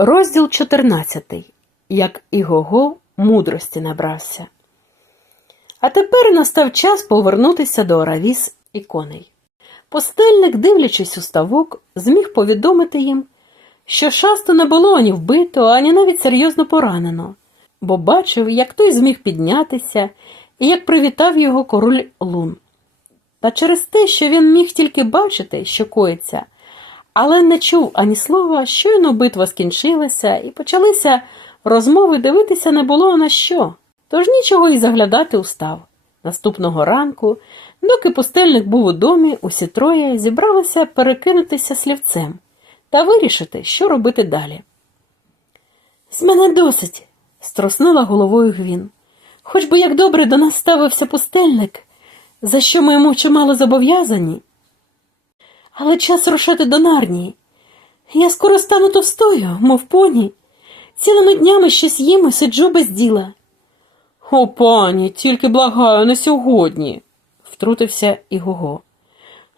Розділ 14. Як Ігого мудрості набрався. А тепер настав час повернутися до Аравіс і коней. Постельник, дивлячись у ставок, зміг повідомити їм, що шасту не було ані вбито, ані навіть серйозно поранено, бо бачив, як той зміг піднятися і як привітав його король лун. Та через те, що він міг тільки бачити, що коїться, але не чув ані слова, щойно битва скінчилася, і почалися розмови дивитися не було на що, тож нічого й заглядати устав. Наступного ранку, доки пустельник був у домі, усі троє зібралися перекинутися слівцем та вирішити, що робити далі. З мене досить, струснула головою Гвін. Хоч би як добре до нас ставився пустельник, за що ми йому чимало зобов'язані. Але час рушати до нарнії. Я скоро стану товстою, мов поні. Цілими днями щось їм і сиджу без діла. О, пані, тільки благаю, не сьогодні, втрутився Ігого.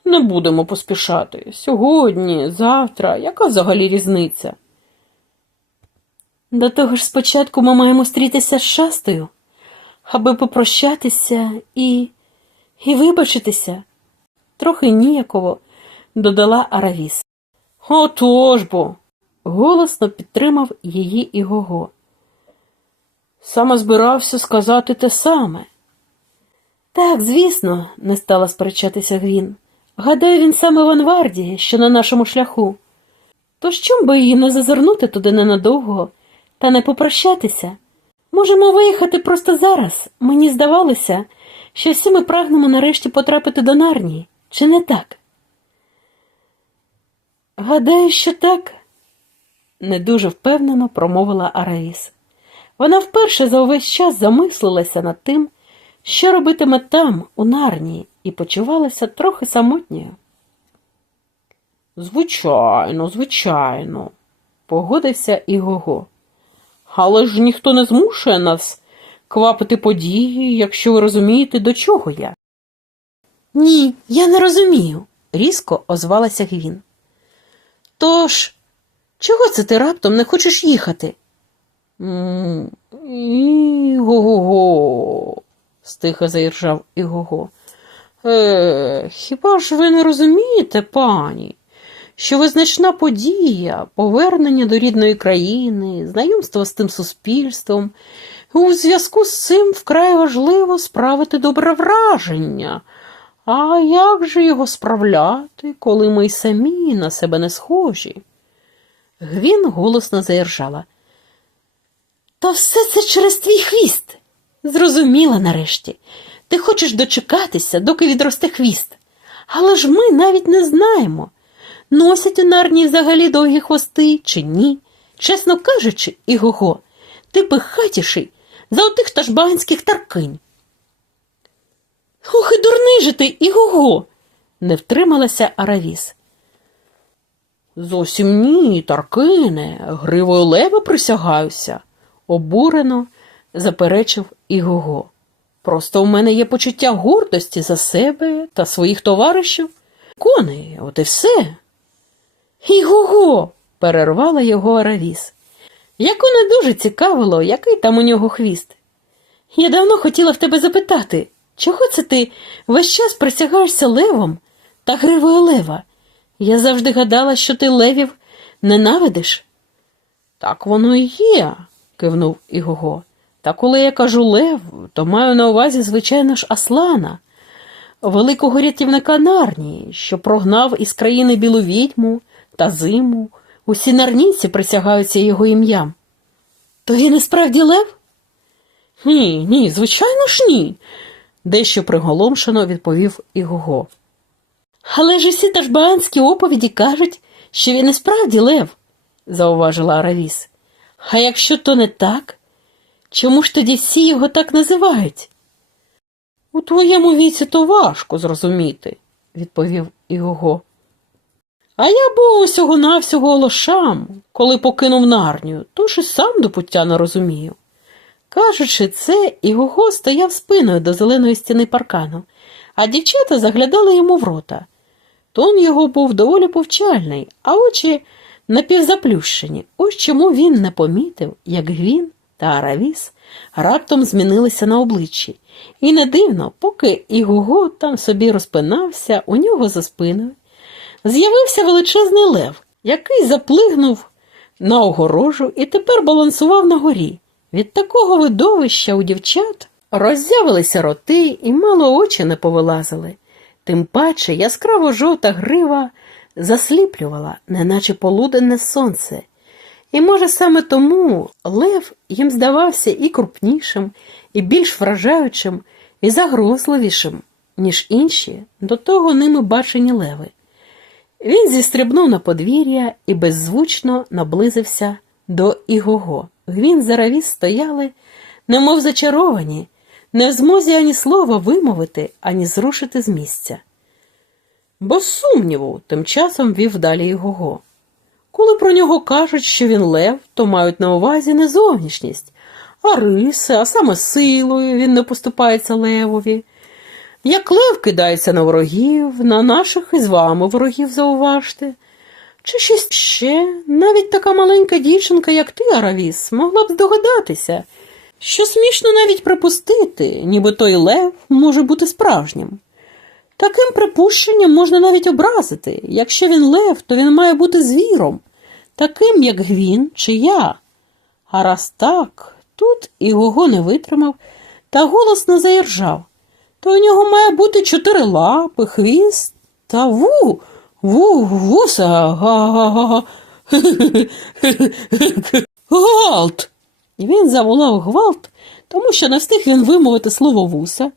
Не будемо поспішати. Сьогодні, завтра, яка взагалі різниця? До того ж спочатку ми маємо стрітися з шастою, аби попрощатися і. і вибачитися. Трохи ніяково додала Аравіс. Отож бо. голосно підтримав її Ігого. Саме збирався сказати те саме. Так, звісно, не стала сперечатися Гвін. Гадаю, він саме в Анварді, що на нашому шляху. Тож чом би її не зазирнути туди ненадовго та не попрощатися? Можемо виїхати просто зараз. Мені здавалося, що всі ми прагнемо нарешті потрапити до Нарнії, чи не так? Гадаю, що так, не дуже впевнено промовила Араїс. Вона вперше за увесь час замислилася над тим, що робитиме там, у Нарнії, і почувалася трохи самотньою. Звичайно, звичайно, погодився Ігого. Але ж ніхто не змушує нас квапити події, якщо ви розумієте, до чого я. Ні, я не розумію, різко озвалася Гвін. Тож, чого це ти раптом не хочеш їхати? Іго-го, стиха заіржав Ігого. Е, хіба ж ви не розумієте, пані, що визначна подія, повернення до рідної країни, знайомство з тим суспільством, у зв'язку з цим вкрай важливо справити добре враження. А як же його справляти, коли ми й самі на себе не схожі? Гвін голосно заіржала. Та все це через твій хвіст. Зрозуміла нарешті. Ти хочеш дочекатися, доки відросте хвіст. Але ж ми навіть не знаємо, носять у нарнії взагалі довгі хвости чи ні. Чесно кажучи, Ігого, ти пихатіший за отих ташбанських таркинь. Ох, і дурний же ти, Ігого, не втрималася Аравіс. Зовсім ні, Таркине, гривою лева присягаюся, обурено заперечив Ігого. Просто у мене є почуття гордості за себе та своїх товаришів. Коней, от і все. Ігого, перервала його Аравіс. Яку не дуже цікавило, який там у нього хвіст. Я давно хотіла в тебе запитати, чого це ти весь час присягаєшся левом та гривою лева? Я завжди гадала, що ти левів ненавидиш. Так воно і є, кивнув Ігого. Та коли я кажу лев, то маю на увазі, звичайно ж, Аслана, великого рятівника Нарнії, що прогнав із країни білу відьму та зиму. Усі нарнійці присягаються його ім'ям. То він і справді лев? Ні, ні, звичайно ж ні, дещо приголомшено відповів Ігого. Але ж усі ташбаанські оповіді кажуть, що він і справді лев, зауважила Аравіс. А якщо то не так, чому ж тоді всі його так називають? У твоєму віці то важко зрозуміти, відповів Ігого. А я був усього навсього лошам, коли покинув нарнію, тож і сам до пуття не розумію. Кажучи це, Ігого стояв спиною до зеленої стіни паркану, а дівчата заглядали йому в рота. Тон його був доволі повчальний, а очі напівзаплющені. Ось чому він не помітив, як Гвін та Аравіс раптом змінилися на обличчі. І не дивно, поки Ігого там собі розпинався, у нього за спиною з'явився величезний лев, який заплигнув на огорожу і тепер балансував на горі. Від такого видовища у дівчат роззявилися роти і мало очі не повилазили. Тим паче яскраво жовта грива засліплювала, неначе полуденне сонце. І, може, саме тому лев їм здавався і крупнішим, і більш вражаючим, і загрозливішим, ніж інші, до того ними бачені леви. Він зістрибнув на подвір'я і беззвучно наблизився до Ігого. Гвін заравіс стояли, немов зачаровані, не в змозі ані слова вимовити, ані зрушити з місця. Без сумніву, тим часом вів далі Ігого. Коли про нього кажуть, що він лев, то мають на увазі не зовнішність, а риси, а саме силою він не поступається левові. Як лев кидається на ворогів, на наших із вами ворогів зауважте. Чи щось ще, навіть така маленька дівчинка, як ти, Аравіс, могла б здогадатися, що смішно навіть припустити, ніби той лев може бути справжнім. Таким припущенням можна навіть образити. Якщо він лев, то він має бути звіром, таким, як Гвін чи я. А раз так, тут Ігого не витримав та голосно заіржав. То у нього має бути чотири лапи, хвіст та ву, ву, вуса, га-га-га. Гвалт. Він заволав гвалт, тому що не встиг він вимовити слово вуса,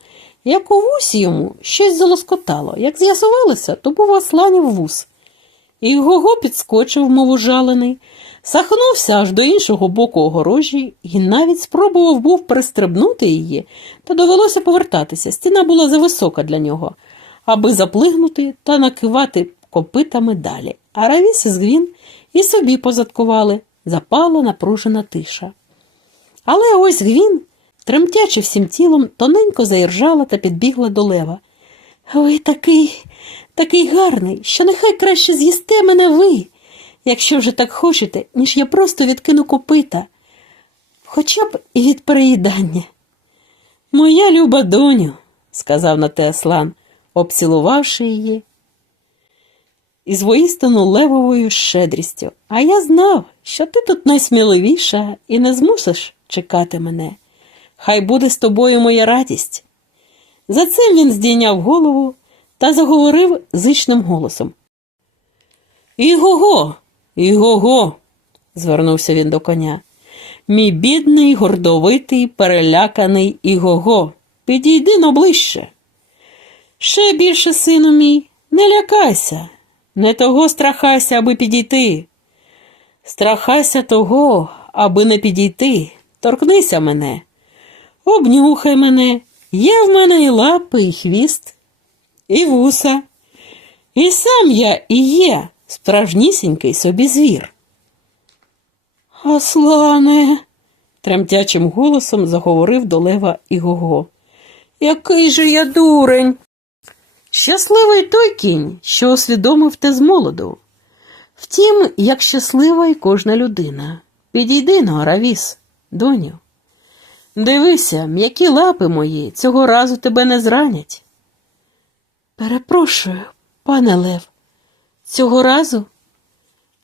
як у вусі йому щось залоскотало. Як з'ясувалося, то був осланів вус. І Гого підскочив, мов ужалений, сахнувся аж до іншого боку огорожі і навіть спробував був перестрибнути її, та довелося повертатися. Стіна була зависока для нього, аби заплигнути та накивати копитами далі. А Равіс з Гвін і собі позадкували, запала напружена тиша. Але ось Гвін, тремтячи всім тілом, тоненько заіржала та підбігла до лева. Ви такий, такий гарний, що нехай краще з'їсте мене ви, якщо вже так хочете, ніж я просто відкину копита, хоча б і від переїдання. Моя люба доню, сказав на те Аслан, обцілувавши її. Із воістину левовою щедрістю. А я знав, що ти тут найсміливіша і не змусиш чекати мене. Хай буде з тобою моя радість. За цим він здійняв голову та заговорив зичним голосом. Іго-го, іго-го, звернувся він до коня. Мій бідний, гордовитий, переляканий Іго-го, підійди но ближче. Ще більше, сину мій, не лякайся, не того страхайся, аби підійти. Страхайся того, аби не підійти. Торкнися мене, обнюхай мене, є в мене і лапи, і хвіст, і вуса. І сам я і є справжнісінький собі звір. Аслане, тремтячим голосом заговорив до лева Ігого. Який же я дурень. Щасливий той кінь, що усвідомив те з молоду. Втім, як щаслива й кожна людина. Підійди но, Аравіс, доню. Дивися, м'які лапи мої цього разу тебе не зранять. Перепрошую, пане Лев, цього разу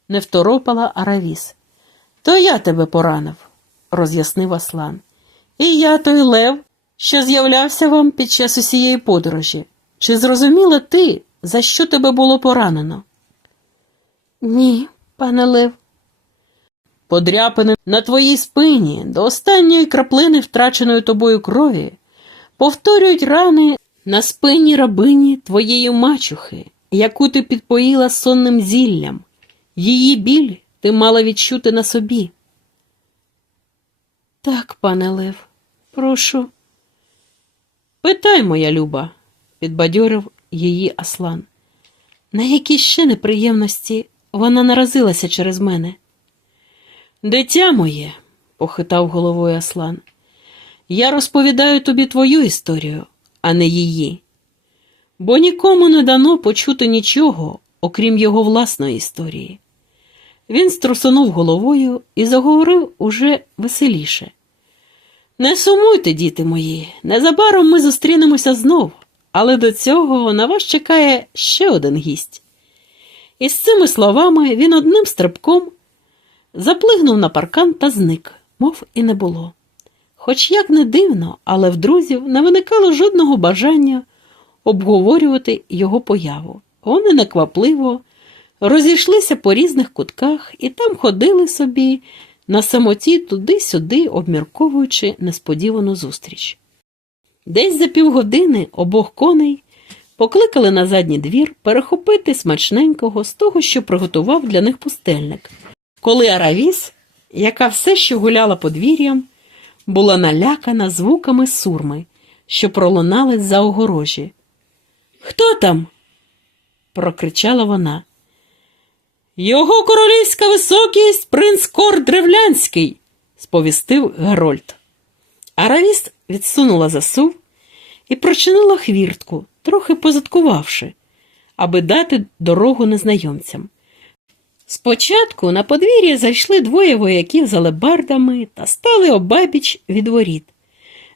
не второпала Аравіс. То я тебе поранив, роз'яснив Аслан. І я той Лев, що з'являвся вам під час усієї подорожі. Чи зрозуміла ти, за що тебе було поранено? Ні, пане Лев. Подряпини на твоїй спині до останньої краплини втраченої тобою крові повторюють рани на спині рабині твоєї мачухи, яку ти підпоїла сонним зіллям. Її біль ти мала відчути на собі. Так, пане Лев, прошу. Питай, моя люба, підбадьорив її Аслан. На які ще неприємності вона наразилася через мене? Дитя моє, похитав головою Аслан, я розповідаю тобі твою історію, а не її. Бо нікому не дано почути нічого, окрім його власної історії. Він струсунув головою і заговорив уже веселіше. Не сумуйте, діти мої, незабаром ми зустрінемося знов, але до цього на вас чекає ще один гість. І з цими словами він одним стрибком заплигнув на паркан та зник, мов і не було. Хоч як не дивно, але в друзів не виникало жодного бажання обговорювати його появу. Вони неквапливо розійшлися по різних кутках і там ходили собі на самоті туди-сюди, обмірковуючи несподівану зустріч. Десь за півгодини обох коней покликали на задній двір перехопити смачненького з того, що приготував для них пустельник. Коли Аравіс, яка все ще гуляла подвір'ям, була налякана звуками сурми, що пролунали з-за огорожі. Хто там? прокричала вона. Його королівська високість принц Кор Древлянський, сповістив Герольд. Аравіс відсунула засув і прочинила хвіртку, трохи позадкувавши, аби дати дорогу незнайомцям. Спочатку на подвір'я зайшли двоє вояків з алебардами та стали обабіч від воріт.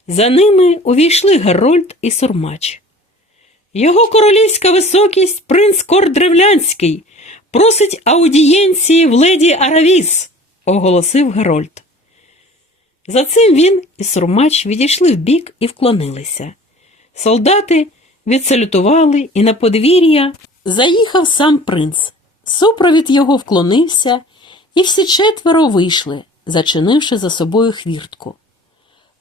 За ними увійшли Герольд і Сурмач. Його королівська високість принц Кор Древлянський просить аудієнції в леді Аравіс, оголосив Герольд. За цим він і Сурмач відійшли вбік і вклонилися. Солдати відсалютували, і на подвір'я заїхав сам принц. Супровід його вклонився, і всі четверо вийшли, зачинивши за собою хвіртку.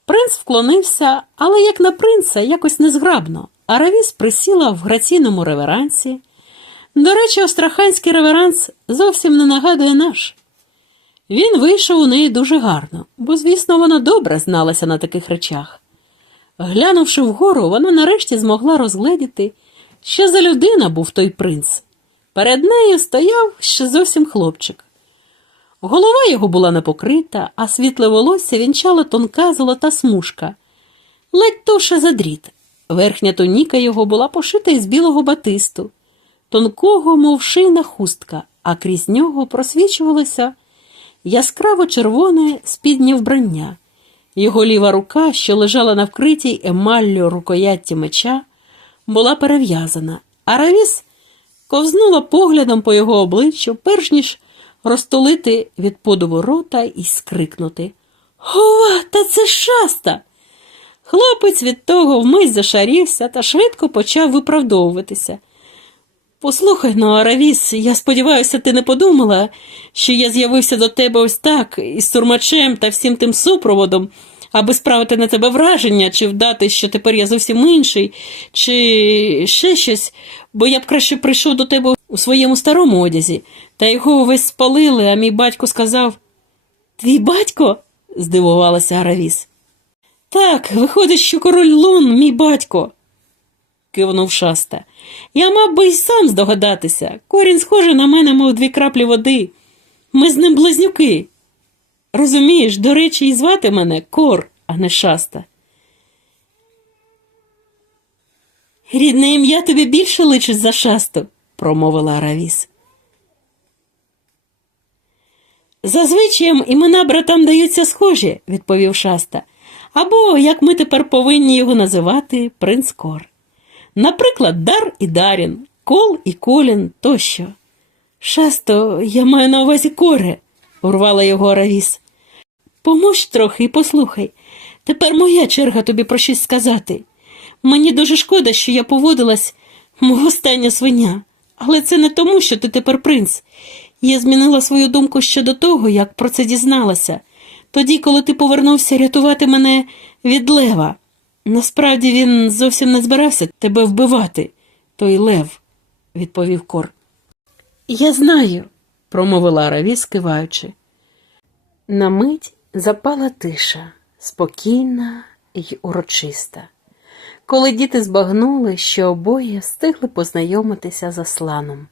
Принц вклонився, але як на принца, якось незграбно. Аравіс присіла в граційному реверансі. До речі, остраханський реверанс зовсім не нагадує наш. Він вийшов у неї дуже гарно, бо, звісно, вона добре зналася на таких речах. Глянувши вгору, вона нарешті змогла розгледіти, що за людина був той принц. Перед нею стояв ще зовсім хлопчик. Голова його була не покрита, а світле волосся вінчала тонка золота смужка, ледь товше за дріт. Верхня тоніка його була пошита із білого батисту, тонкого, мов шийна хустка, а крізь нього просвічувалося яскраво червоне спіднє вбрання. Його ліва рука, що лежала на вкритій емаллю рукоятті меча, була перев'язана, а Равіс ковзнула поглядом по його обличчю, перш ніж розтулити від подову рота і скрикнути Гова, та це шаста! Хлопець від того вмить зашарівся та швидко почав виправдовуватися. Послухай, ну, Аравіс, я сподіваюся, ти не подумала, що я з'явився до тебе ось так, із сурмачем та всім тим супроводом, аби справити на тебе враження, чи вдати, що тепер я зовсім інший, чи ще щось, бо я б краще прийшов до тебе у своєму старому одязі, та його весь спалили, а мій батько сказав Твій батько? здивувалася Аравіс. Так, виходить, що король Лун, мій батько, кивнув шаста. Я мав би й сам здогадатися. Корінь схожий на мене, мов дві краплі води. Ми з ним близнюки. Розумієш, до речі, і звати мене Кор, а не шаста. Рідне ім'я тобі більше личить за шасту, промовила Аравіс. Зазвичаєм імена братам даються схожі, відповів шаста. Або, як ми тепер повинні його називати, принц Кор. Наприклад, Дар і Дарін, Кол і Колін тощо. Шасто, я маю на увазі коре, урвала його Аравіс. Поможь трохи і послухай. Тепер моя черга тобі про щось сказати. Мені дуже шкода, що я поводилась, мого остання свиня. Але це не тому, що ти тепер принц. Я змінила свою думку щодо того, як про це дізналася. Тоді, коли ти повернувся рятувати мене від лева. Насправді він зовсім не збирався тебе вбивати, той лев, відповів Кор. Я знаю, промовила Аравіс, киваючи. На мить запала тиша, спокійна й урочиста, коли діти збагнули, що обоє встигли познайомитися з Асланом.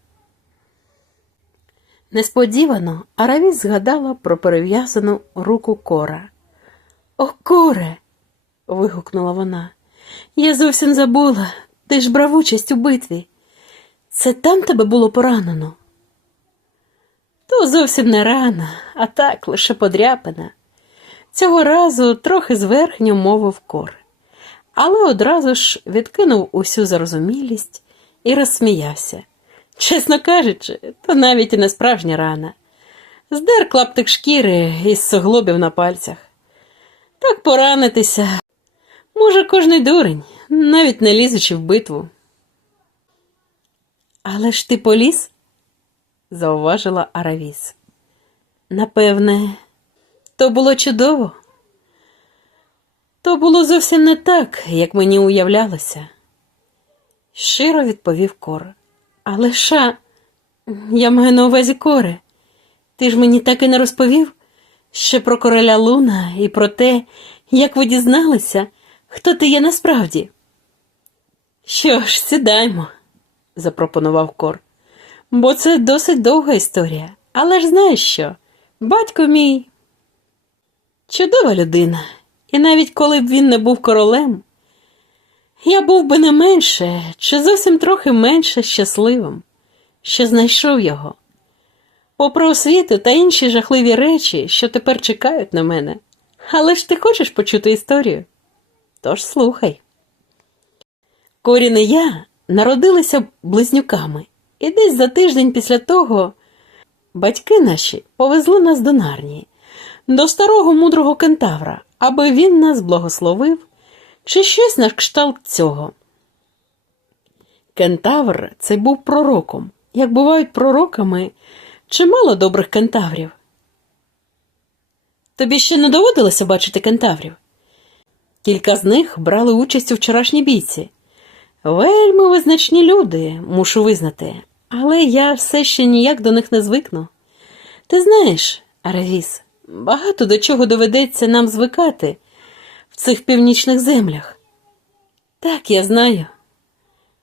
Несподівано Аравіс згадала про перев'язану руку Кора. О, коре. Вигукнула вона. Я зовсім забула. Ти ж брав участь у битві. Це там тебе було поранено? То зовсім не рана, а так лише подряпина. Цього разу трохи зверхньо мовив кор, але одразу ж відкинув усю зарозумілість і розсміявся. Чесно кажучи, то навіть і не справжня рана. Здер клаптик шкіри із суглобів на пальцях. Так поранитися. Може, кожний дурень, навіть не лізучи в битву. Але ж ти поліз? зауважила Аравіс. Напевне, то було чудово. То було зовсім не так, як мені уявлялося. Широ відповів Кор. Але ша, я маю на увазі коре. Ти ж мені так і не розповів ще про короля Луна і про те, як ви дізналися, хто ти є насправді. Що ж, сідаймо, запропонував Кор. Бо це досить довга історія. Але ж знаєш що? Батько мій чудова людина, і навіть коли б він не був королем, я був би не менше, чи зовсім трохи менше щасливим, що знайшов його. Попри освіту та інші жахливі речі, що тепер чекають на мене. Але ж ти хочеш почути історію? Тож слухай. Корін і я народилися близнюками, і десь за тиждень після того батьки наші повезли нас до Нарнії, до старого мудрого кентавра, аби він нас благословив чи щось на кшталт цього. Кентавр це був пророком, як бувають пророками чимало добрих кентаврів. Тобі ще не доводилося бачити кентаврів? Кілька з них брали участь у вчорашній бійці. Вельми визначні люди, мушу визнати, але я все ще ніяк до них не звикну. Ти знаєш, Аравіс, багато до чого доведеться нам звикати в цих північних землях. Так, я знаю,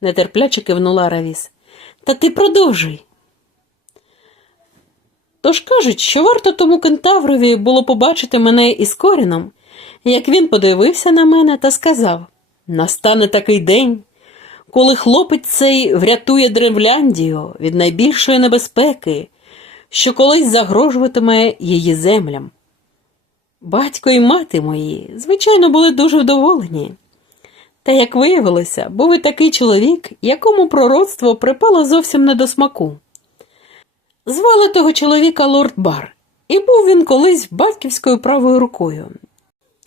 нетерпляче кивнула Аравіс. Та ти продовжуй. Тож кажуть, що варто тому кентаврові було побачити мене із коріном, як він подивився на мене та сказав: настане такий день, коли хлопець цей врятує Древляндію від найбільшої небезпеки, що колись загрожуватиме її землям. Батько і мати мої, звичайно, були дуже вдоволені. Та, як виявилося, був і такий чоловік, якому пророцтво припало зовсім не до смаку. Звали того чоловіка лорд Бар, і був він колись батьківською правою рукою.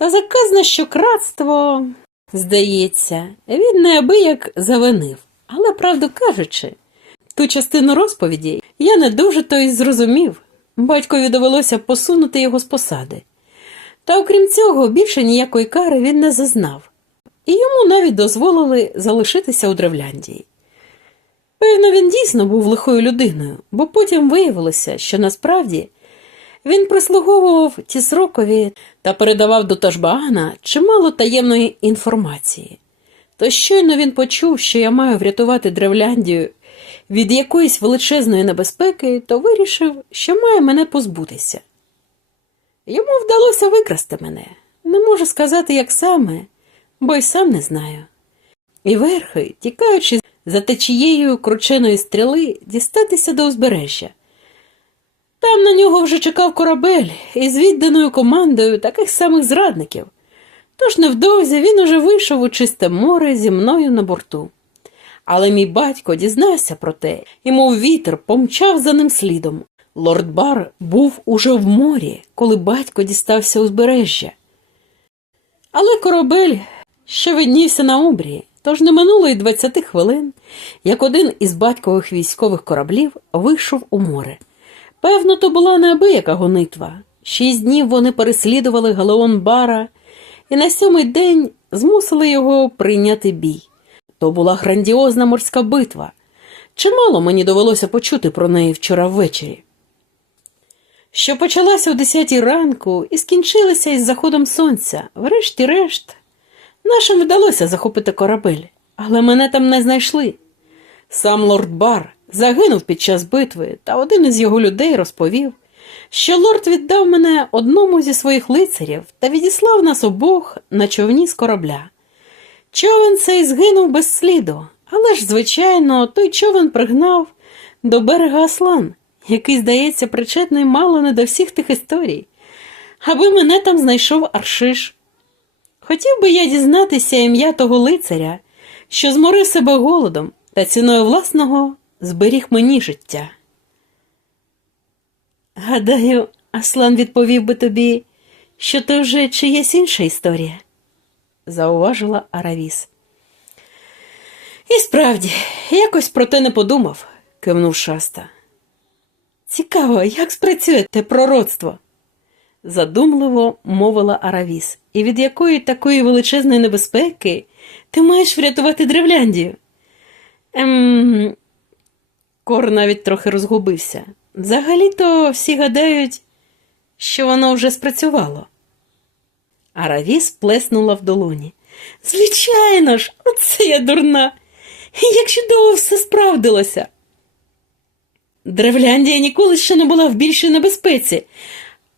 Та заказне, що кратство, здається, він неабияк завинив, але, правду кажучи, ту частину розповіді я не дуже то й зрозумів. Батькові довелося посунути його з посади. Та окрім цього, більше ніякої кари він не зазнав, і йому навіть дозволили залишитися у Древляндії. Певно, він дійсно був лихою людиною, бо потім виявилося, що насправді він прислуговував Тісрокові та передавав до Ташбаана чимало таємної інформації. То щойно він почув, що я маю врятувати Древляндію від якоїсь величезної небезпеки, то вирішив, що має мене позбутися. Йому вдалося викрасти мене. Не можу сказати, як саме, бо й сам не знаю. І верхи, тікаючи за течією крученої стріли, дістатися до узбережжя. Там на нього вже чекав корабель із відданою командою таких самих зрадників. Тож невдовзі він уже вийшов у чисте море зі мною на борту. Але мій батько дізнався про те, і, мов вітер, помчав за ним слідом. Лорд Бар був уже в морі, коли батько дістався узбережжя. Але корабель ще виднівся на обрії, тож не минуло й двадцяти хвилин, як один із батькових військових кораблів вийшов у море. Певно, то була неабияка гонитва. Шість днів вони переслідували галеон бара і на сьомий день змусили його прийняти бій. То була грандіозна морська битва. Чимало мені довелося почути про неї вчора ввечері. Що почалася о десятій ранку і скінчилася із заходом сонця, врешті-решт, нашим вдалося захопити корабель, але мене там не знайшли. Сам лорд Бар загинув під час битви, та один із його людей розповів, що лорд віддав мене одному зі своїх лицарів та відіслав нас обох на човні з корабля. Човен цей згинув без сліду, але ж, звичайно, той човен пригнав до берега Аслан, який, здається, причетний мало не до всіх тих історій, аби мене там знайшов Аршиш. Хотів би я дізнатися ім'я того лицаря, що зморив себе голодом та ціною власного зберіг мені життя. Гадаю, Аслан відповів би тобі, що то вже чиясь інша історія, зауважила Аравіс. І справді, якось про те не подумав, кивнув шаста. Цікаво, як спрацює те пророцтво? задумливо мовила Аравіс. І від якої такої величезної небезпеки ти маєш врятувати Древляндію? Ем... Кор навіть трохи розгубився. Взагалі-то всі гадають, що воно вже спрацювало. Аравіс плеснула в долоні. Звичайно ж, оце я дурна. Як чудово все справдилося. Древляндія ніколи ще не була в більшій небезпеці,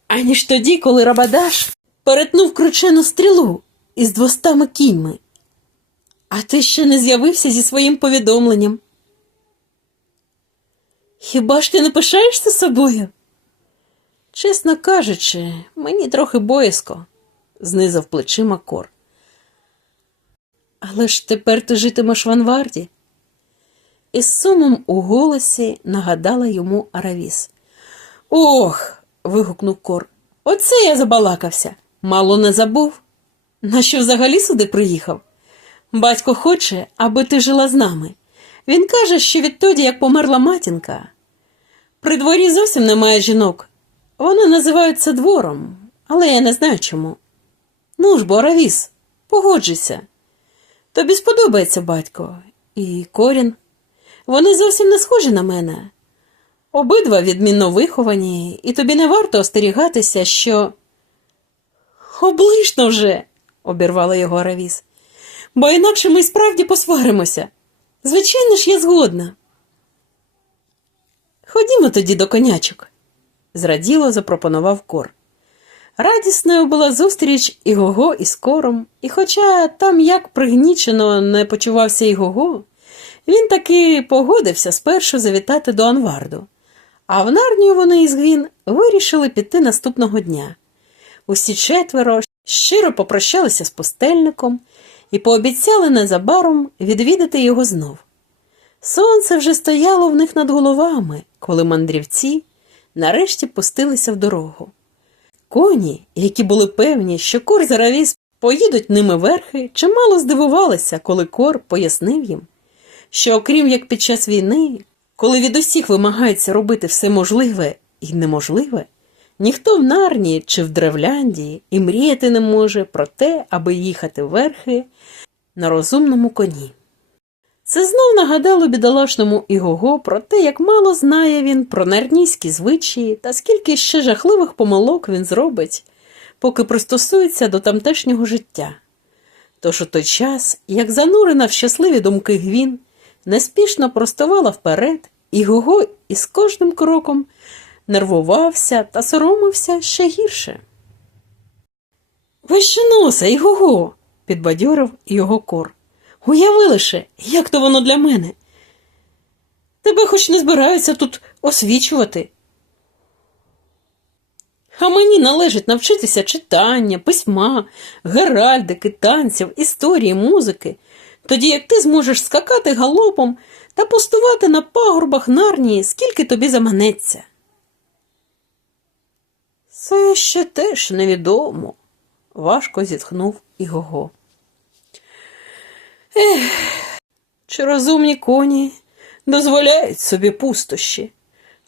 аніж тоді, коли Рабадаш перетнув кручену стрілу із двостами кіньми. А ти ще не з'явився зі своїм повідомленням. Хіба ж ти не пишаєшся собою? Чесно кажучи, мені трохи боязко, знизав плечима кор. Але ж тепер ти житимеш в Анварді. Із сумом у голосі нагадала йому Аравіс. Ох. вигукнув кор. Оце я забалакався. Мало не забув. На що взагалі сюди приїхав? Батько хоче, аби ти жила з нами. Він каже, що відтоді, як померла матінка, при дворі зовсім немає жінок. Вони називають це двором, але я не знаю чому. Ну ж, бо, Аравіс, погоджуйся. Тобі сподобається батько і корін. Вони зовсім не схожі на мене. Обидва відмінно виховані, і тобі не варто остерігатися, що. Облишно вже, обірвала його Аравіс, бо інакше ми справді посваримося. Звичайно ж, я згодна. Ходімо тоді до конячок, зраділо запропонував кор. Радісною була зустріч і Гого із кором, і хоча там як пригнічено не почувався і Гого, він таки погодився спершу завітати до Анварду. А в Нарнію вони із Гвін вирішили піти наступного дня. Усі четверо щиро попрощалися з пустельником і пообіцяли незабаром відвідати його знов. Сонце вже стояло в них над головами, коли мандрівці нарешті пустилися в дорогу. Коні, які були певні, що кор заравіс поїдуть ними верхи, чимало здивувалися, коли кор пояснив їм, що окрім як під час війни, коли від усіх вимагається робити все можливе і неможливе, ніхто в Нарнії чи в Древляндії і мріяти не може про те, аби їхати верхи на розумному коні. Це знов нагадало бідолашному Ігого про те, як мало знає він про нарнійські звичаї та скільки ще жахливих помилок він зробить, поки пристосується до тамтешнього життя. Тож у той час, як занурена в щасливі думки Гвін, неспішно простувала вперед, і Гого із кожним кроком нервувався та соромився ще гірше. Вищеноса, і Гого, підбадьорив його кор. Уяви лише, як то воно для мене. Тебе хоч не збираються тут освічувати. А мені належить навчитися читання, письма, геральдики, танців, історії, музики, тоді як ти зможеш скакати галопом та пустувати на пагорбах нарнії, скільки тобі заманеться. Це ще теж невідомо, важко зітхнув Ігого. Ех, чи розумні коні дозволяють собі пустощі,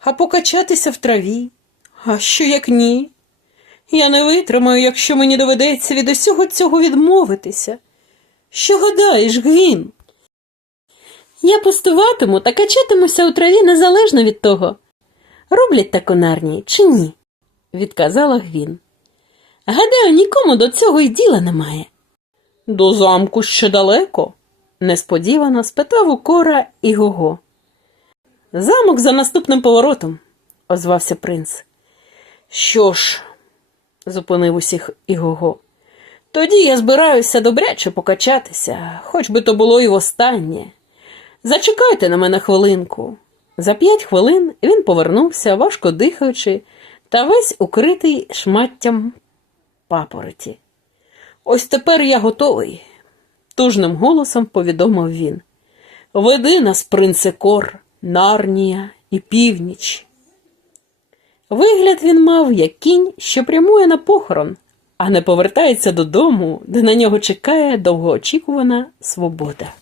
а покачатися в траві, а що як ні? Я не витримаю, якщо мені доведеться від усього цього відмовитися. Що гадаєш, Гвін? Я пустуватиму та качатимуся у траві незалежно від того, роблять так у нарнії чи ні, відказала Гвін. Гадаю, нікому до цього й діла немає. До замку ще далеко? несподівано спитав у кора і Гого. Замок за наступним поворотом, озвався принц. Що ж, зупинив усіх Ігого. Тоді я збираюся добряче покачатися, хоч би то було і востаннє. Зачекайте на мене хвилинку. За п'ять хвилин він повернувся, важко дихаючи, та весь укритий шматтям папороті. Ось тепер я готовий, тужним голосом повідомив він. Веди нас, принце Кор, Нарнія і північ. Вигляд він мав, як кінь, що прямує на похорон, а не повертається додому, де на нього чекає довгоочікувана свобода.